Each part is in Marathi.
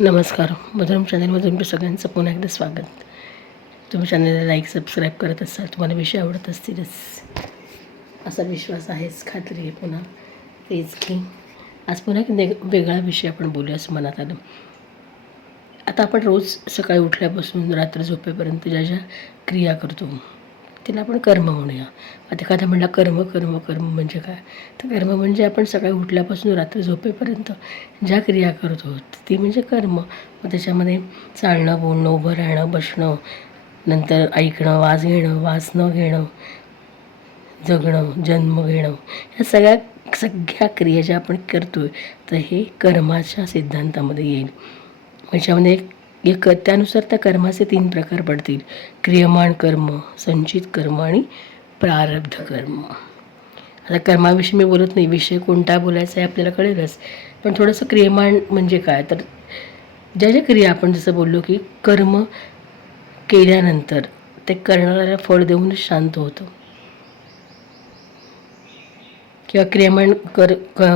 नमस्कार. मधुरम चॅनलमध्ये तुमच्या सगळ्यांचं पुन्हा एकदा स्वागत. तुम्ही चॅनलला लाईक सबस्क्राईब करत असाल, तुम्हाला विषय आवडत असतीलच असा विश्वास आहेच, खात्री आहे. पुन्हा तेच की आज पुन्हा एक वेगळा विषय आपण बोलूया असं मनात आलं. आता आपण रोज सकाळी उठल्यापासून रात्र झोपेपर्यंत ज्या ज्या क्रिया करतो तिला आपण कर्म म्हणूया. आता एखादा म्हणला कर्म कर्म कर्म म्हणजे काय, तर कर्म म्हणजे आपण सकाळी उठल्यापासून रात्री झोपेपर्यंत ज्या क्रिया करतो ती म्हणजे कर्म. मग त्याच्यामध्ये चालणं, बोलणं, उभं राहणं, बसणं, नंतर ऐकणं, वास घेणं, वास न घेणं, जगणं, जन्म घेणं, ह्या सगळ्या क्रिया ज्या आपण करतो आहे तर हे कर्माच्या सिद्धांतामध्ये येईल. ह्याच्यामध्ये त्यानुसार त्या कर्माचे 3 प्रकार पडतील: क्रियमाण कर्म, संचित कर्म आणि प्रारब्ध कर्म. आता कर्माविषयी मी बोलत नाही, विषय कोणता बोलायचा आहे आपल्याला कळेलच, पण थोडंसं क्रियमाण म्हणजे काय, तर ज्या ज्या क्रिया आपण जसं बोललो की कर्म केल्यानंतर ते करणाऱ्याला फळ देऊनच शांत होतं, किंवा क्रियमाण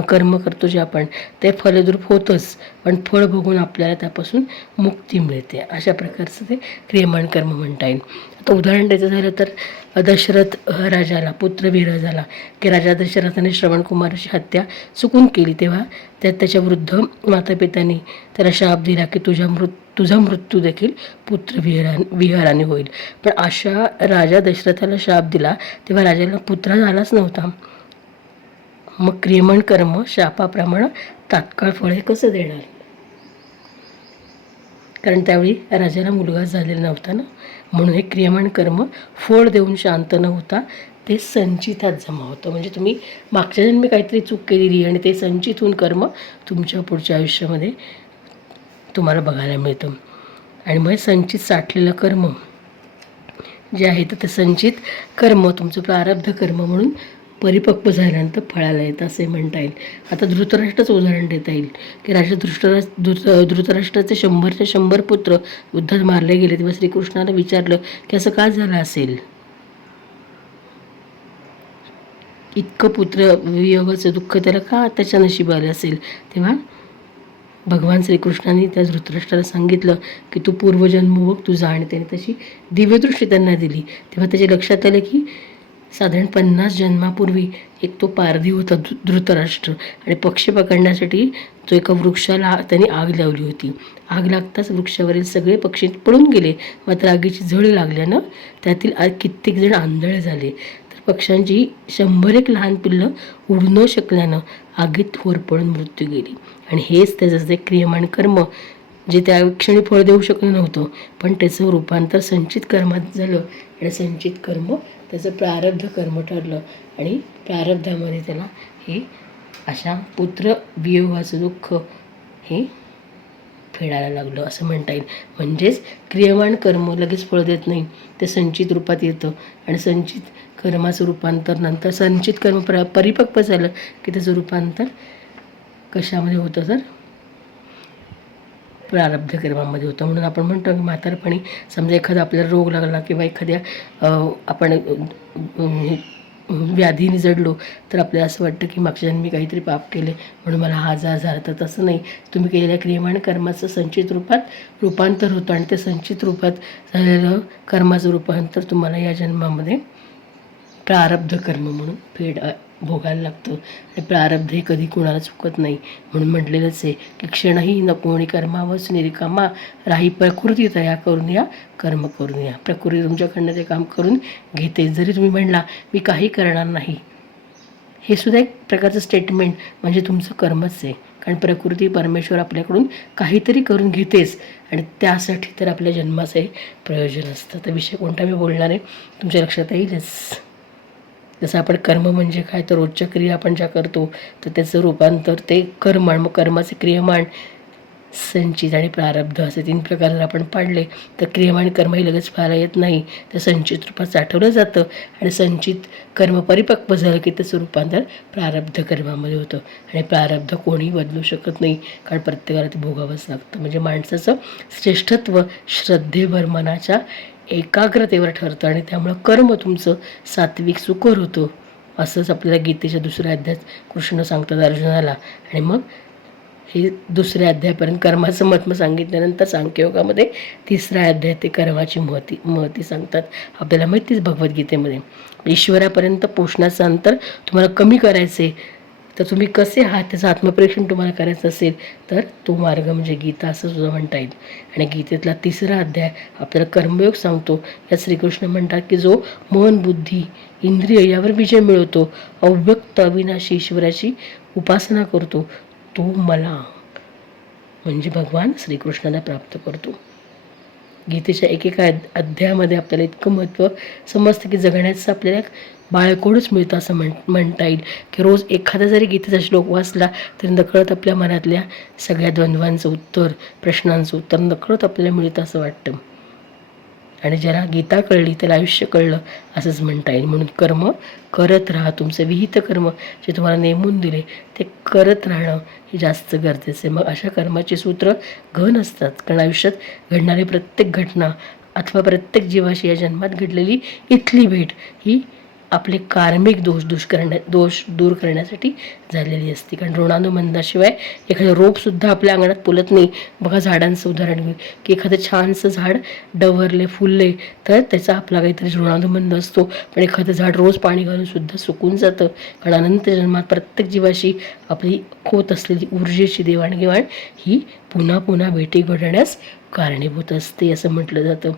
कर्म करतो जे आपण ते फलद्रूप होतंच, पण फळ बघून आपल्याला त्यापासून मुक्ती मिळते. अशा प्रकारचं ते क्रियमाण कर्म म्हणता येईल. आता उदाहरण द्यायचं झालं तर दशरथ राजाला पुत्रविरह झाला की राजा दशरथाने श्रवणकुमाराची हत्या चुकून केली, तेव्हा त्याच्या वृद्ध मातापित्यांनी त्याला शाप दिला की तुझा मृत्यू देखील पुत्रविहाराने होईल. पण अशा राजा दशरथाला शाप दिला तेव्हा राजाला पुत्र झालाच नव्हता. मग क्रियमाण कर्म शापाप्रमाणे तात्काळ फळ हे कसं देणार, कारण त्यावेळी राजाला मुलगाच झालेला नव्हता ना. म्हणून हे क्रियमाण कर्म फळ देऊन शांत न होता ते संचितात जमा होतं. म्हणजे तुम्ही मागच्या जन्मी काहीतरी चूक केलेली आणि ते संचित होऊन कर्म तुमच्या पुढच्या आयुष्यामध्ये तुम्हाला बघायला मिळतं. आणि मग संचित साठलेलं कर्म जे आहे तर ते संचित कर्म तुमचं प्रारब्ध कर्म म्हणून परिपक्व झाल्यानंतर फळाला येतं असे म्हणता येईल. आता धृतराष्ट्राचं उदाहरण देता येईल की राजा धृतराष्ट्राचे 100च्या 100 पुत्र युद्धात मारले गेले. तेव्हा श्रीकृष्णाला विचारलं की असं का झालं असेल, इतकं पुत्र वियोगाचं दुःख त्याला का त्याच्या नशिबाला असेल. तेव्हा भगवान श्रीकृष्णाने त्या धृतराष्ट्राला सांगितलं की तू पूर्वजन्म बघ तुझा, आणि त्याने त्याची दिव्यदृष्टी त्यांना दिली. तेव्हा त्याच्या लक्षात आलं की साधारण 50 जन्मापूर्वी एक तो पारधी होता धृतराष्ट्र, आणि पक्षी पकडण्यासाठी तो एका वृक्षाला त्यांनी आग लावली होती. आग लागताच वृक्षावरील सगळे पक्षी पळून गेले. मात्र आगीची झळ लागल्यानं त्यातील कित्येक जण आंधळे झाले. तर पक्ष्यांची 101 लहान पिल्लं उडू न शकल्यानं आगीत होरपळून मृत्यू गेली. आणि हेच त्याचं ते क्रियमाण कर्म जे त्या क्षणी फळ देऊ शकलं नव्हतं, पण त्याचं रूपांतर संचित कर्मात झालं, आणि संचित कर्म त्याचं प्रारब्ध कर्म ठरलं, आणि प्रारब्धामध्ये त्याला हे अशा पुत्र वियोगाचं दुःख हे फेडायला लागलं असं म्हणता येईल. म्हणजेच क्रियमाण कर्म लगेच फळ देत नाही, ते संचित रूपात येतं, आणि संचित कर्माचं रूपांतर नंतर संचित कर्म परिपक्व झालं की त्याचं रूपांतर कशामध्ये होतं, तर प्रारब्ध कर्मामध्ये होतं. म्हणून आपण म्हणतो की म्हातारपणी समजा एखादा आपल्याला रोग लागला किंवा एखाद्या आपण व्याधीने जडलो तर आपल्याला असं वाटतं की मागच्या जन्मी काहीतरी पाप केले म्हणून मला हा आजार झाला. तर तसं नाही, तुम्ही केलेल्या क्रियमाण कर्माचं संचित रूपात रूपांतर होतं, आणि ते संचित रूपात झालेलं कर्माचं रूपांतर तुम्हाला या जन्मामध्ये प्रारब्ध कर्म म्हणून भोगायला लागतं. आणि प्रारब्ध हे कधी कोणाला चुकत नाही. म्हणून म्हटलेलंच आहे की क्षणही न कोणी कर्मावस निरिकामा राही प्रकृती तया करून या कर्म करून या. प्रकृती तुमच्याकडनं ते काम करून घेते. जरी तुम्ही म्हणला मी काही करणार नाही, हे सुद्धा एक प्रकारचं स्टेटमेंट म्हणजे तुमचं कर्मच आहे. कारण प्रकृती परमेश्वर आपल्याकडून काहीतरी करून घेतेच, आणि त्यासाठी तर आपल्या जन्माचं हे प्रयोजन असतं. तर विषय कोणता मी बोलणार आहे तुमच्या लक्षात येईलच. जसं आपण कर्म म्हणजे काय, तर रोजच्या क्रिया आपण ज्या करतो तर त्याचं रूपांतर ते कर्म, मग कर्माचे क्रियमाण, संचित आणि प्रारब्ध असे 3 प्रकार जर आपण पाडले तर क्रियमाण कर्मही लगेच फायला येत नाही, तर संचित रूपात साठवलं जातं, आणि संचित कर्म परिपक्व झालं की त्याचं रूपांतर प्रारब्ध कर्मामध्ये होतं. आणि प्रारब्ध कोणीही बदलू शकत नाही, कारण प्रत्येकाला ते भोगावंच लागतं. म्हणजे माणसाचं श्रेष्ठत्व श्रद्धेवर मनाच्या एकाग्रतेवर ठरतं, आणि त्यामुळं कर्म तुमचं सात्विक सुकर होतं. असंच आपल्याला गीतेच्या 2ऱ्या अध्यायात कृष्ण सांगतात अर्जुनाला. आणि मग हे दुसऱ्या अध्यायापर्यंत कर्माचं महत्त्व सांगितल्यानंतर सांख्ययोगामध्ये तिसरा अध्याय ते कर्माची महती सांगतात. आपल्याला माहितीच भगवद्गीतेमध्ये ईश्वरापर्यंत पोचण्याचं अंतर तुम्हाला कमी करायचे तर तुम्ही कसे आहात त्याचं आत्मपरीक्षण तुम्हाला करायचं असेल तर तो मार्ग म्हणजे गीता असं सुद्धा म्हणता येईल. आणि गीतेतला तिसरा अध्याय आपल्याला कर्मयोग सांगतो. यात श्रीकृष्ण म्हणतात की जो मन बुद्धी इंद्रिय यावर विजय मिळवतो, अव्यक्त अविनाशी ईश्वराची उपासना करतो, तो मला म्हणजे भगवान श्रीकृष्णाला प्राप्त करतो. गीतेच्या एकेका अध्यायामध्ये आपल्याला इतकं महत्त्व समजतं की जगण्याचं आपल्याला बाळकोडच मिळतं असं म्हणता येईल. की रोज एखादा जरी गीतेचा श्लोक वाचला तरी नकळत आपल्या मनातल्या सगळ्या द्वंद्वांचं उत्तर, प्रश्नांचं उत्तर नकळत आपल्याला मिळतं असं वाटतं. आणि ज्याला गीता कळली त्याला आयुष्य कळलं असंच म्हणता येईल. म्हणून कर्म करत राहा. तुमचं विहित कर्म जे तुम्हाला नेमून दिले ते करत राहणं हे जास्त गरजेचं आहे. मग अशा कर्माची सूत्र घन असतात. कारण आयुष्यात घडणारी प्रत्येक घटना अथवा प्रत्येक जीवाशी या जन्मात घडलेली इथली भेट ही आपले कार्मिक दोष दूर करण्यासाठी झालेली असते. कारण ऋणानुबंधाशिवाय एखादं रोपसुद्धा आपल्या अंगणात फुलत नाही. बघा झाडांचं उदाहरण घेऊ की एखादं छानसं झाड डवरले फुलले तर त्याचा आपला काहीतरी ऋणानुबंध असतो. पण एखादं झाड रोज पाणी घालून सुद्धा सुकून जातं. कारण अनंत जन्मात प्रत्येक जीवाशी आपली होत असलेली ऊर्जेची देवाणघेवाण ही पुन्हा पुन्हा भेटी घडण्यास कारणीभूत असते असं म्हटलं जातं.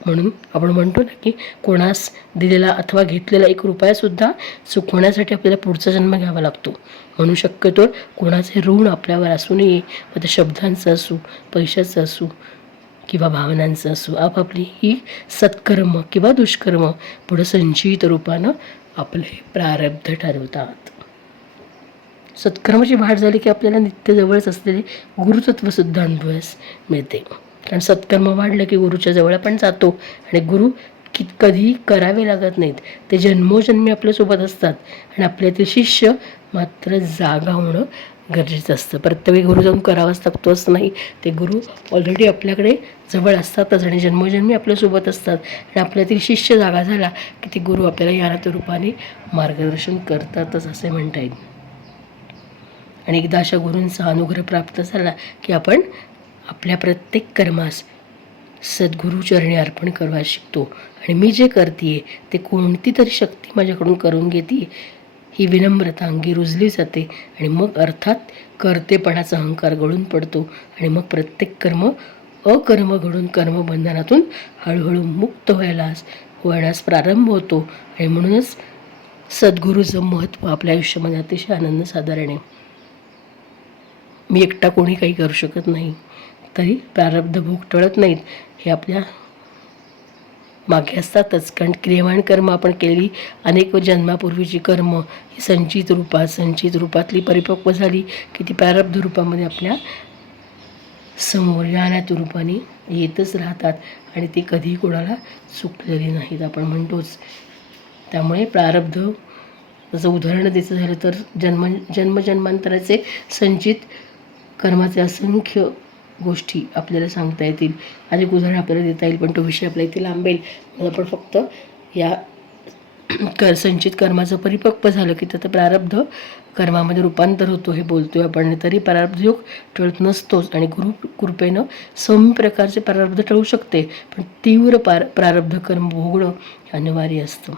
म्हणून आपण म्हणतो ना की कोणास दिलेला अथवा घेतलेला ₹1सुद्धा चुकवण्यासाठी आपल्याला पुढचा जन्म घ्यावा लागतो. म्हणून शक्यतो कोणाचे ऋण आपल्यावर असू नये. मग ते शब्दांचं असू, पैशाचं असू किंवा भावनांचं असू. आपापली ही सत्कर्म किंवा दुष्कर्म पुढं संचित रूपानं आपले प्रारब्ध ठरवतात. सत्कर्माची वाढ झाली की आपल्याला नित्य जवळच असलेले गुरुतत्वसुद्धा अनुभवास मिळते. कारण सत्कर्म वाढलं की गुरुच्या जवळ आपण जातो आणि गुरु कधीही करावे लागत नाहीत. ते जन्मोजन्मी आपल्यासोबत असतात. आणि आपल्यातील शिष्य मात्र जागा होणं गरजेचं असतं. प्रत्येक गुरु जाऊन करावाच लागतो असं नाही. ते गुरु ऑलरेडी आपल्याकडे जवळ असतातच आणि जन्मोजन्मी आपल्यासोबत असतात. आणि आपल्यातील शिष्य जागा झाला की ते गुरु आपल्याला या रूपाने मार्गदर्शन करतातच असे म्हणता येईल. आणि एकदा अशा गुरूंचा अनुग्रह प्राप्त झाला की आपण आपल्या प्रत्येक कर्मास सद्गुरूचरणी अर्पण કરવા शिकतो. आणि मी जे करते ते कोणती तरी शक्ती माझ्याकडून करून घेते ही विनम्रता अंगी रुजली जाते. आणि मग अर्थात कर्तेपणाचा अहंकार गळून पडतो. आणि मग प्रत्येक कर्म अकर्म घडून कर्मबंधनातून हळूहळू मुक्त होण्यास प्रारंभ होतो. आणि म्हणूनच सद्गुरूचं महत्त्व आपल्या आयुष्यामध्ये अतिशय आनंद साधारण आहे. मी एकटा कोणी काही करू शकत नाही. तरी प्रारब्ध भोग टळत नाहीत. हे आपल्या मागे असतातच. कारण क्रियमाण कर्म आपण केली अनेक जन्मापूर्वीची कर्म ही संचित रूपातली परिपक्व झाली की ती प्रारब्ध रूपामध्ये आपल्या समोर यानात रूपाने येतच राहतात. आणि ती कधीही कोणाला चुकलेली नाहीत आपण म्हणतोच. त्यामुळे प्रारब्ध जसं उदाहरण द्यायचं झालं तर जन्मजन्मांतराचे संचित कर्माचे असंख्य गोष्टी आपल्याला सांगता येतील. अनेक उदाहरण आपल्याला देता येईल पण तो विषय आपल्या इथे लांबेल. मला पण फक्त या संचित कर्माचं परिपक्व झालं की त्याचं प्रारब्ध कर्मामध्ये रूपांतर होतो हे बोलतोय आपण. तरी प्रारब्ध योग टळत नसतोच. आणि कृपेनं सौम्य प्रकारचे प्रारब्ध टळू शकते. पण तीव्र प्रारब्ध कर्म भोगणं अनिवार्य असतं.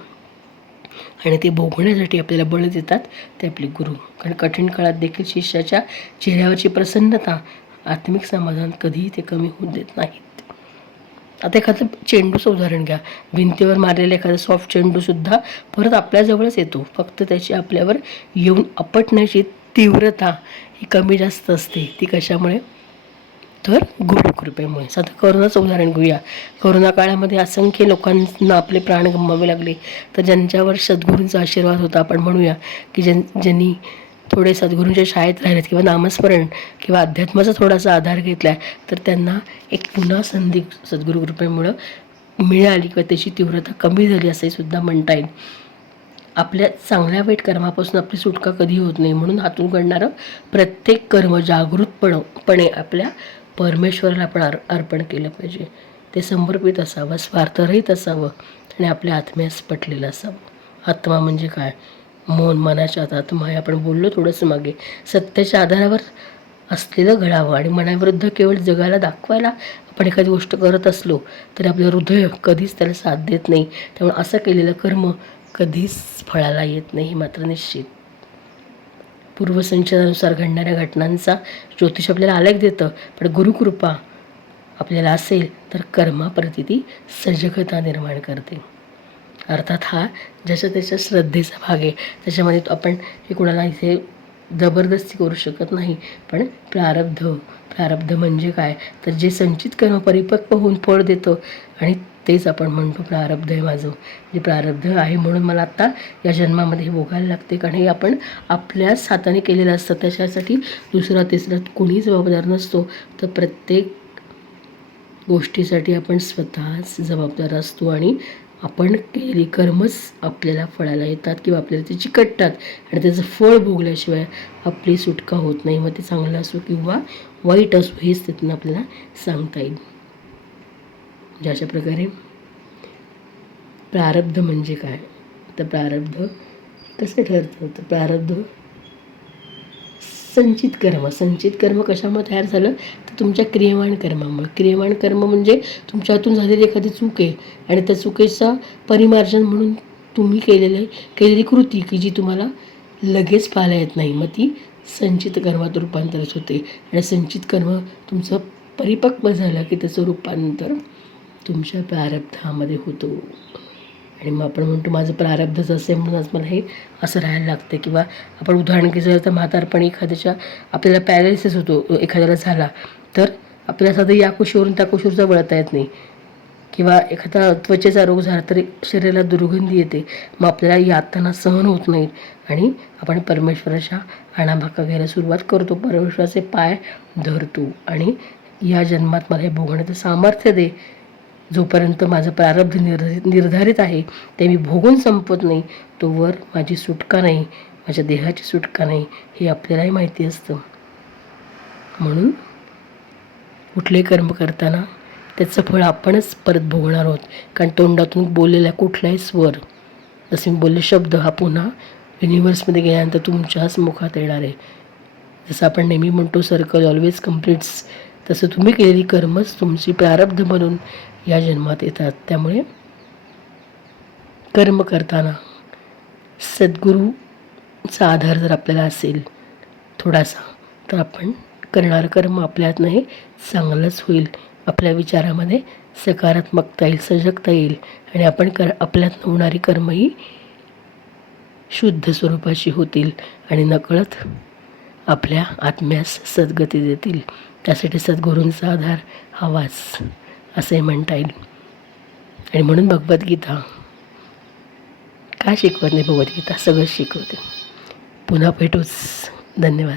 आणि ते भोगण्यासाठी आपल्याला बळ देतात ते आपले गुरु. कारण कठीण काळात देखील शिष्याच्या चेहऱ्यावरची प्रसन्नता आत्मिक समाधान कधीही ते कमी होऊ देत नाहीत. आता एखादं चेंडूचं उदाहरण घ्या. भिंतीवर मारलेला एखादा सॉफ्ट चेंडूसुद्धा परत आपल्याजवळच येतो. फक्त त्याची आपल्यावर येऊन आपटण्याची तीव्रता ही कमी जास्त असते. ती कशामुळे तर गुरुकृपेमुळे. साधं करोनाचं उदाहरण घेऊया. करोना काळामध्ये असंख्य लोकांना आपले प्राण गमवावे लागले. तर ज्यांच्यावर सद्गुरूंचा आशीर्वाद होता आपण म्हणूया की ज्यांनी थोडे सद्गुरूंच्या शाळेत राहिलेत किंवा नामस्मरण किंवा अध्यात्माचा थोडासा आधार घेतला तर त्यांना एक पुन्हा संधी सद्गुरू कृपेमुळं मिळाली किंवा त्याची तीव्रता कमी झाली असंही सुद्धा म्हणता येईल. आपल्या चांगल्या वाईट कर्मापासून आपली सुटका कधी होत नाही. म्हणून हातून घडणारं प्रत्येक कर्म जागृतपणे आपल्या परमेश्वराला आपण अर्पण केलं पाहिजे. ते समर्पित असावं, स्वार्थरहित असावं आणि आपल्या आत्म्यास पटलेलं असावं. आत्मा म्हणजे काय? मनाच्या आत आत्मा आहे. आपण बोललो थोडंसं मागे. सत्याच्या आधारावर असलेलं घडावं आणि मनाविरुद्ध केवळ जगाला दाखवायला आपण एखादी गोष्ट करत असलो तरी आपलं हृदय कधीच त्याला साथ देत नाही. त्यामुळे असं केलेलं कर्म कधीच फळाला येत नाही, हे मात्र निश्चित. पूर्वसंचयानुसार घडणाऱ्या घटनांचा ज्योतिष आपल्याला आलेख देतं, पण गुरुकृपा आपल्याला असेल तर कर्माप्रती ती सजगता निर्माण करते. अर्थात हा ज्याच्या त्याच्या श्रद्धेचा भाग आहे. त्याच्यामध्ये आपण हे कोणाला इथे जबरदस्ती करू शकत नाही. पण प्रारब्ध म्हणजे काय, तर जे संचित कर्म परिपक्व होऊन फळ देतं आणि तेच आपण म्हणतो प्रारब्ध आहे माझं. जे प्रारब्ध आहे म्हणून मला आत्ता या जन्मामध्ये हे भोगायला लागते, कारण हे आपण आपल्याच हाताने केलेलं असतं. त्याच्यासाठी दुसरा तिसरा कोणी जबाबदार नसतो. तर प्रत्येक गोष्टीसाठी आपण स्वतःच जबाबदार असतो आणि आपण केलेली कर्मच आपल्याला फळाला येतात किंवा आपल्याला ते चिकटतात आणि त्याचं फळ भोगल्याशिवाय आपली सुटका होत नाही. मग ते चांगलं असो किंवा वाईट असो हेच तिथून आपल्याला सांगता येईल. अशा प्रकारे प्रारब्ध म्हणजे काय, तर प्रारब्ध कसं ठरतं, तर प्रारब्ध संचित कर्म कशामुळे तयार झालं, तर तुमच्या क्रियमाण कर्मामुळे. क्रियमाण कर्म म्हणजे तुमच्या हातून झालेली एखादी चूक आहे आणि त्या चुकीचा परिमार्जन म्हणून तुम्ही केलेली कृती की जी तुम्हाला लगेच पाहायला येत नाही, मग ती संचित कर्मात रूपांतरित होते. आणि संचित कर्म तुमचं परिपक्व झालं की त्याचं रूपांतर तुमच्या प्रारब्धामध्ये होतो. आणि मग आपण म्हणतो माझं प्रारब्धच असे म्हणूनच मला हे असं राहायला लागते. किंवा आपण उदाहरण घेतलं तर म्हातारपणी एखाद्याच्या आपल्याला पॅरालिसिस होतो, एखाद्याला झाला तर आपल्याला साधं या कुशीवरून त्या कुशीवरचा वळता येत नाही. किंवा एखादा त्वचेचा रोग झाला तरी शरीराला दुर्गंधी येते, मग आपल्याला यातना सहन होत नाहीत आणि आपण परमेश्वराच्या आणाभाका घ्यायला सुरुवात करतो, परमेश्वराचे पाय धरतो आणि या जन्मात मला हे भोगण्याचं सामर्थ्य दे. जोपर्यंत माझं प्रारब्ध निर्धारित आहे ते मी भोगून संपत नाही तोवर माझी सुटका नाही, माझ्या देहाची सुटका नाही, हे आपल्यालाही माहिती असतं. म्हणून कुठले कर्म करताना त्याचं फळ आपणच परत भोगणार आहोत. कारण तोंडातून बोललेला कुठलाही स्वर, जसे मी बोलले शब्द, हा पुन्हा युनिवर्समध्ये गेल्यानंतर तुमच्याच मुखात येणार आहे. जसं आपण नेहमी म्हणतो सर्कल ऑलवेज कम्प्लीट्स, तसं तुम्ही केलेली कर्मच तुमची प्रारब्ध म्हणून या जन्मात येतात. त्यामुळे कर्म करताना सद्गुरूचा आधार जर आपल्याला असेल थोडासा, तर आपण करणारं कर्म आपल्या हातनं हे चांगलंच होईल. आपल्या विचारामध्ये सकारात्मकता येईल, सजगता येईल आणि आपण आपल्यातनं होणारी कर्मही शुद्ध स्वरूपाची होतील आणि नकळत आपल्या आत्म्यास सद्गती देतील. त्यासाठी सद्गुरूंचा आधार हवाच असे म्हणता येईल. आणि म्हणून भगवद्गीता काय शिकवत नाही, भगवद्गीता सगळं शिकवते. पुन्हा भेटूच. धन्यवाद.